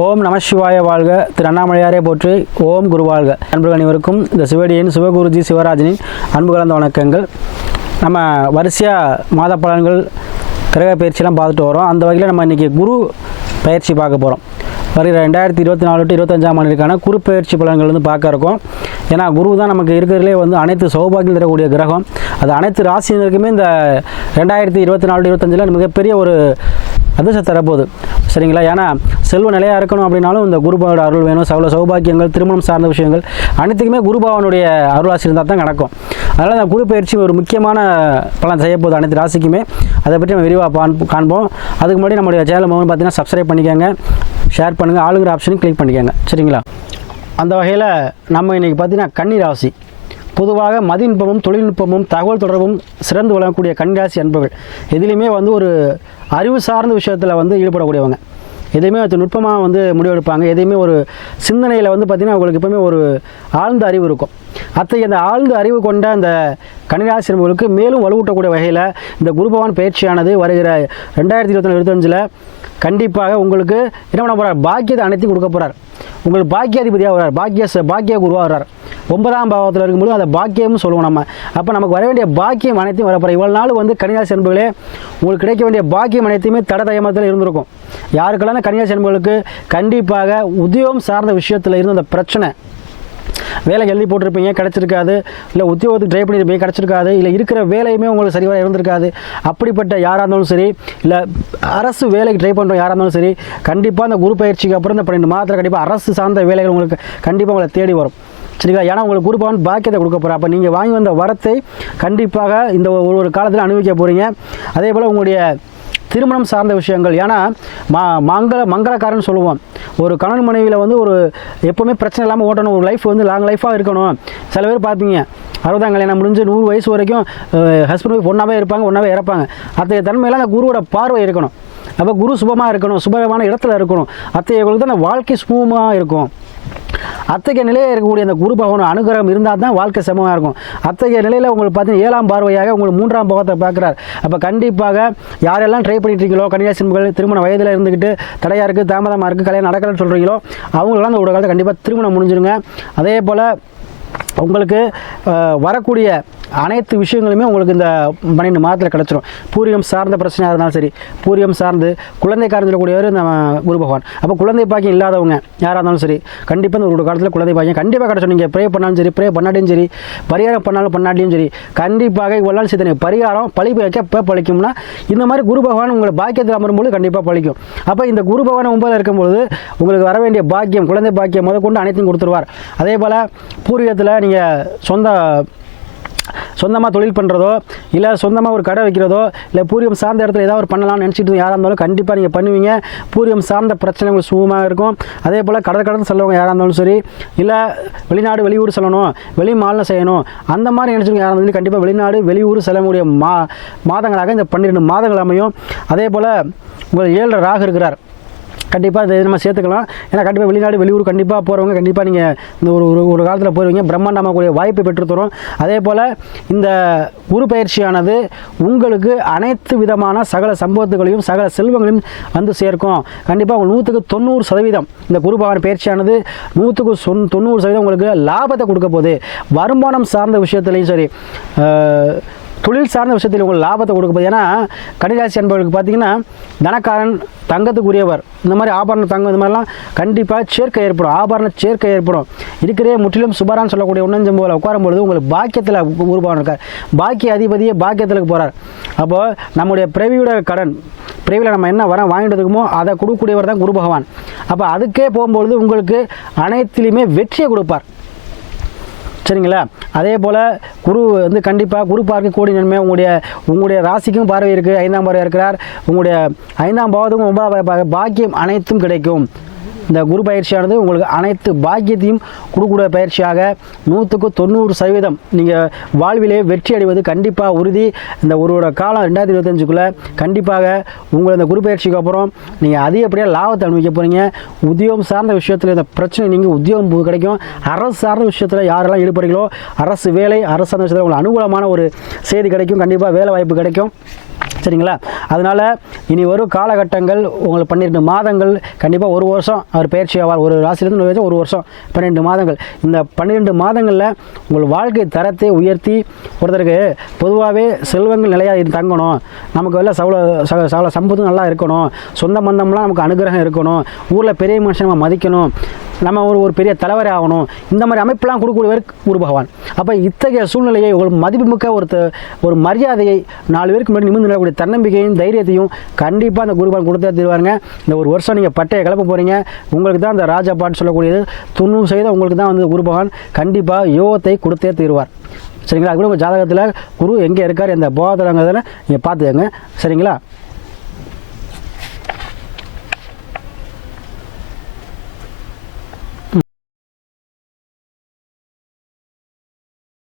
ஓம் நம சிவாய வாழ்க. திரு அண்ணாமலையாரே போற்றி ஓம் குரு வாழ்க. அன்புகள் அனைவருக்கும் இந்த சிவடியின் சிவகுருஜி சிவராஜனின் அன்பு கலந்த வணக்கங்கள். நம்ம வரிசையாக மாத பலன்கள் கிரக பயிற்சியெல்லாம் பார்த்துட்டு வரோம். அந்த வகையில் நம்ம இன்றைக்கி குரு பயிற்சி பார்க்க போகிறோம் வருகிற ரெண்டாயிரத்தி இருபத்தி நாலு டு இருபத்தஞ்சாம் ஆண்டிற்கான குரு பயிற்சி பலன்கள் வந்து பார்க்க இருக்கோம். ஏன்னா குரு தான் நமக்கு இருக்கிறதுலே வந்து அனைத்து சௌபாகியம் தரக்கூடிய கிரகம். அது அனைத்து ராசியினருக்குமே இந்த ரெண்டாயிரத்தி இருபத்தி நாலு இருபத்தஞ்சில் மிகப்பெரிய ஒரு அதிர்ஷ்டம் தரப்போகுது. சரிங்களா? ஏன்னா செல்வ நிலையாக இருக்கணும் அப்படின்னாலும் இந்த குருபாவோட அருள் வேணும். சகல சௌபாக்கியங்கள் திருமணம் சார்ந்த விஷயங்கள் அனைத்துக்குமே குருபாவனுடைய அருளாசி இருந்தால் தான் நடக்கும். அதனால் அந்த குரு பயிற்சி ஒரு முக்கியமான பலன் செய்யப்போகுது அனைத்து ராசிக்குமே. அதை பற்றி நம்ம விரிவாக பான் காண்போம். அதுக்கு முன்னாடி நம்மளுடைய சேனல் மூலம் பார்த்தீங்கன்னா சப்ஸ்கிரைப் பண்ணிக்கோங்க. ஷேர் பண்ணுங்கள் ஆளுங்கிற ஆப்ஷனையும் கிளிக் பண்ணிக்கோங்க. சரிங்களா? அந்த வகையில் நம்ம இன்றைக்கி பார்த்தீங்கன்னா கன்னி ராசி பொதுவாக மதிநுட்பமும் தொழில்நுட்பமும் தகவல் தொடர்பும் சிறந்து விளங்கக்கூடிய கன்னிராசி அன்பர்கள். எதுலேயுமே வந்து ஒரு அறிவு சார்ந்த விஷயத்தில் வந்து ஈடுபடக்கூடியவங்க. எதையுமே அது நுட்பமாக வந்து முடிவெடுப்பாங்க. எதையுமே ஒரு சிந்தனையில் வந்து பார்த்திங்கன்னா அவங்களுக்கு எப்பவுமே ஒரு ஆழ்ந்த அறிவு இருக்கும். அத்தகைய அந்த ஆழ்ந்த அறிவு கொண்ட அந்த கன்னிராசி அன்பர்களுக்கு மேலும் வலுவூட்டக்கூடிய வகையில் இந்த குருபவான் பயிற்சியானது வருகிற ரெண்டாயிரத்தி இருபத்தி இருபத்தஞ்சில் கண்டிப்பாக உங்களுக்கு என்ன பண்ண போகிறார் பாக்கியத்தை அனைத்தையும் கொடுக்க போகிறார் உங்களுக்கு பாக்கியாதிபதியாக வர்றார். பாக்கிய ச- பாக்கிய குருவாக வர்றார். ஒன்பதாம் பாவத்தில் இருக்கும்போது அந்த பாக்கியம்னு சொல்லுவோம் நம்ம. அப்போ நமக்கு வர வேண்டிய பாக்கியம் அனைத்தையும் வரப்போகிற இவ்வளோ நாள் வந்து கன்னியாசி அன்பர்களே உங்களுக்கு கிடைக்க வேண்டிய பாக்கியம் அனைத்தையுமே தட தயமத்தில் இருந்திருக்கும். யாருக்கெல்லாம் அந்த கன்னியாசி கண்டிப்பாக உத்தியோகம் சார்ந்த விஷயத்தில் இருந்த அந்த பிரச்சனை வேலை எழுதி போட்டிருப்பீங்க கிடச்சிருக்காது. இல்லை உத்தியோகத்துக்கு ட்ரை பண்ணியிருப்பீங்க கிடச்சிருக்காது. இல்லை இருக்கிற வேலையுமே உங்களுக்கு சரிவர இருந்திருக்காது. அப்படிப்பட்ட யாராக இருந்தாலும் சரி இல்லை அரசு வேலைக்கு ட்ரை பண்ணுற யாராக இருந்தாலும் சரி கண்டிப்பாக அந்த குரு பயிற்சிக்கு அப்புறம் இந்த பன்னெண்டு மாதத்தில் கண்டிப்பாக அரசு சார்ந்த வேலைகள் உங்களுக்கு கண்டிப்பாக உங்களை தேடி வரும். சரிங்களா? ஏன்னா உங்களுக்கு குரு பாக்கியத்தை கொடுக்க போகிறேன் அப்போ நீங்கள் வாங்கி வந்த வரத்தை கண்டிப்பாக இந்த ஒரு ஒரு காலத்தில் அனுபவிக்க போகிறீங்க அதே போல் உங்களுடைய திருமணம் சார்ந்த விஷயங்கள். ஏன்னா மா மங்கள மங்களக்காரன் சொல்லுவோம். ஒரு கணவன் மனைவியில் வந்து ஒரு எப்போவுமே பிரச்சனை இல்லாமல் ஓட்டணும். ஒரு லைஃப் வந்து லாங் லைஃபாக இருக்கணும். சில பேர் பார்த்தீங்க அறுபதாம் கல்யாணம் முடிஞ்சு நூறு வயசு வரைக்கும் ஹஸ்பண்ட் ஒய்ஃப் ஒன்றாவே இருப்பாங்க ஒன்றாவே இறப்பாங்க. அத்தகைய தன்மையில் அந்த குருவோட பார்வை இருக்கணும். அப்போ குரு சுபமாக இருக்கணும் சுபமான இடத்துல இருக்கணும். அத்தகைய தான் அந்த வாழ்க்கை சுமமாக இருக்கும். அத்தகைய நிலையில் இருக்கக்கூடிய அந்த குரு பகவான் அனுகிரகம் இருந்தால் தான் வாழ்க்கை சமமாக இருக்கும். அத்தகைய நிலையில் உங்களுக்கு பார்த்தீங்கன்னா ஏழாம் பார்வையாக உங்களுக்கு மூன்றாம் பாவத்தை பார்க்குறார். அப்போ கண்டிப்பாக யாரெல்லாம் ட்ரை பண்ணிட்டு இருக்கீங்களோ கன்னியாசின்கள் திருமண வயதில் இருந்துக்கிட்டு தடையாக இருக்குது தாமதமாக இருக்குது கல்யாணம் நடக்கலன்னு சொல்கிறீங்களோ அவங்களெல்லாம் அந்த ஒரு காலத்தில் கண்டிப்பாக திருமணம் முடிஞ்சிருங்க. அதே போல் உங்களுக்கு வரக்கூடிய அனைத்து விஷயங்களுமே உங்களுக்கு இந்த பன்னெண்டு மாதத்தில் கிடச்சிரும். பூரியம் சார்ந்த பிரச்சனையாக இருந்தாலும் சரி பூரியம் சார்ந்து குழந்தை காரணம் சொல்லக்கூடியவர் நம்ம குரு பகவான். அப்போ குழந்தை பாக்கியம் இல்லாதவங்க யாராக இருந்தாலும் சரி கண்டிப்பாக இந்த ஒரு காலத்தில் குழந்தை பாக்கியம் கண்டிப்பாக கிடச்சிடும் நீங்கள் ப்ரே பண்ணாலும் சரி ப்ரே பண்ணாட்டியும் சரி பரிகாரம் பண்ணாலும் பண்ணாட்டியும் சரி கண்டிப்பாக இவ்வளோ சித்தனை பரிகாரம் பழி வைக்க எப்போ பழிக்கும்னா இந்த மாதிரி குரு பகவான் உங்களை பாக்கியத்தில் அமரும்போது கண்டிப்பாக பழிக்கும். அப்போ இந்த குரு பகவான் ஒன்பதில் இருக்கும்பொழுது உங்களுக்கு வர வேண்டிய பாக்கியம் குழந்தை பாக்கியம் முதற்கொண்டு அனைத்தையும் கொடுத்துருவார். அதே போல் பூர்வீகத்தில் நீங்கள் சொந்த சொந்தமாக தொழில் பண்ணுறதோ இல்லை சொந்தமாக ஒரு கடை வைக்கிறதோ இல்லை பூர்வீகம் சார்ந்த இடத்துல ஏதாவது ஒரு பண்ணலாம்னு நினச்சிட்டு யாராக இருந்தாலும் கண்டிப்பாக நீங்கள் பண்ணுவீங்க. பூர்வீகம் சார்ந்த பிரச்சனை உங்களுக்கு சுகமாக இருக்கும். அதே போல் கடல் கடந்து செல்லவங்க யாராக இருந்தாலும் சரி இல்லை வெளிநாடு வெளியூர் செல்லணும் வெளி மாநிலம் செய்யணும். அந்த மாதிரி நினச்சிருக்க யாராக இருந்தாலும் கண்டிப்பாக வெளிநாடு வெளியூர் செல்லக்கூடிய மா மாதங்களாக இந்த பன்னிரெண்டு மாதங்கள் அமையும். அதே போல் உங்கள் ஏழு ராகு இருக்கிறார். கண்டிப்பாக இதை நம்ம சேர்த்துக்கலாம். ஏன்னா கண்டிப்பாக வெளிநாடு வெளியூர் கண்டிப்பாக போகிறவங்க கண்டிப்பாக நீங்கள் இந்த ஒரு ஒரு ஒரு காலத்தில் போயிருவீங்க. பிரம்மாண்டமாக கூடிய வாய்ப்பு பெற்றுத்தரும். அதே போல் இந்த குரு பயிற்சியானது உங்களுக்கு அனைத்து விதமான சகல சம்பவத்துகளையும் சகல செல்வங்களையும் வந்து சேர்க்கும். கண்டிப்பாக உங்கள் நூற்றுக்கு தொண்ணூறு சதவீதம் இந்த குரு பகவான் பயிற்சியானது நூற்றுக்கு சொன் தொண்ணூறு சதவீதம் உங்களுக்கு லாபத்தை கொடுக்க போகுது. வருமானம் சார்ந்த விஷயத்துலையும் சரி தொழில் சார்ந்த விஷயத்தில் உங்களுக்கு லாபத்தை கொடுக்க ஏன்னா கன்னிராசி என்பவர்களுக்கு பார்த்தீங்கன்னா தனக்காரன் தங்கத்துக்குரியவர் இந்த மாதிரி ஆபரண தங்கம் இந்த மாதிரிலாம் கண்டிப்பாக சேர்க்கை ஏற்படும். ஆபரண சேர்க்கை ஏற்படும். இருக்கிறே முற்றிலும் சுபாரான்னு சொல்லக்கூடிய உணஞ்சம் போல உட்காரும் பொழுது உங்களுக்கு பாக்கியத்தில் உருவாக இருக்கார். பாக்கிய அதிபதியே பாக்கியத்தில் போகிறார் அப்போது நம்முடைய பிறவியோட கடன் பிறவியில் நம்ம என்ன வர வாங்கிட்டு இருக்கோமோ அதை கொடுக்கக்கூடியவர் தான் குரு பகவான். அப்போ அதுக்கே போகும்பொழுது உங்களுக்கு அனைத்திலையுமே வெற்றியை கொடுப்பார். சரிங்களா? அதே போல் குரு வந்து கண்டிப்பாக குரு பார்க்க கூடிய நன்மை. உங்களுடைய உங்களுடைய ராசிக்கும் பார்வை இருக்குது ஐந்தாம் பார்வை இருக்கிறார். உங்களுடைய ஐந்தாம் பாவத்துக்கும் ஒன்பதாம் பாக்கியம் அனைத்தும் கிடைக்கும். இந்த குரு பயிற்சியானது உங்களுக்கு அனைத்து பாக்கியத்தையும் கொடுக்கூடிய பயிற்சியாக நூற்றுக்கு தொண்ணூறு சதவீதம். நீங்கள் வாழ்விலே வெற்றி அடைவது கண்டிப்பாக உறுதி. இந்த ஒரு காலம் ரெண்டாயிரத்தி இருபத்தஞ்சுக்குள்ளே கண்டிப்பாக உங்களை இந்த குரு பயிற்சிக்கு அப்புறம் நீங்கள் அதிகப்படியாக லாபத்தை அனுபவிக்க போகிறீங்க உத்தியோகம் சார்ந்த விஷயத்தில் இந்த பிரச்சனை நீங்கள் உத்தியோகம் கிடைக்கும். அரசு சார்ந்த விஷயத்தில் யாரெல்லாம் ஈடுபடுறீங்களோ அரசு வேலை அரசு சார்ந்த விஷயத்தில் உங்களுக்கு அனுகூலமான ஒரு செய்தி கிடைக்கும். கண்டிப்பாக வேலை வாய்ப்பு கிடைக்கும். சரிங்களா? அதனால் இனி வரும் காலகட்டங்கள் உங்களுக்கு பன்னிரெண்டு மாதங்கள் கண்டிப்பாக ஒரு வருஷம் அவர் பயிற்சி ஆவார். ஒரு ராசிலேருந்து ஒரு வருஷம் பன்னிரெண்டு மாதங்கள். இந்த பன்னிரெண்டு மாதங்களில் உங்கள் வாழ்க்கை தரத்தை உயர்த்தி ஒருத்தருக்கு பொதுவாகவே செல்வங்கள் நிலையாக தங்கணும். நமக்கு எல்லாம் சவள ச- சகல சம்பத்தும் நல்லா இருக்கணும். சொந்த பந்தம்லாம் நமக்கு அனுகிரகம் இருக்கணும். ஊரில் பெரிய மனுஷன் மதிக்கணும். நம்ம ஒரு ஒரு பெரிய தலைவரே ஆகணும். இந்த மாதிரி அமைப்பெல்லாம் கொடுக்கக்கூடியவர் குரு பகவான். அப்போ இத்தகைய சூழ்நிலையை ஒரு மதிப்புமிக்க ஒரு ஒரு மரியாதையை நாலு பேருக்கு முன்னாடி நிமிர்ந்து நிற்கக்கூடிய தன்னம்பிக்கையும் தைரியத்தையும் கண்டிப்பாக அந்த குருபகவான் கொடுத்தே தருவாருங்க. இந்த ஒரு வருஷம் நீங்கள் பட்டையை கிளப்ப போகிறீங்க உங்களுக்கு தான் அந்த ராஜா பாட்டு சொல்லக்கூடியது. தொண்ணூறு சதவீதம் உங்களுக்கு தான் வந்து குரு பகவான் கண்டிப்பாக யோகத்தை கொடுத்தே தருவார். சரிங்களா? குடும்ப கூட உங்கள் ஜாதகத்தில் குரு எங்கே இருக்கார் எந்த போகத்துலங்கிறத நீங்கள் பார்த்துக்கங்க. சரிங்களா?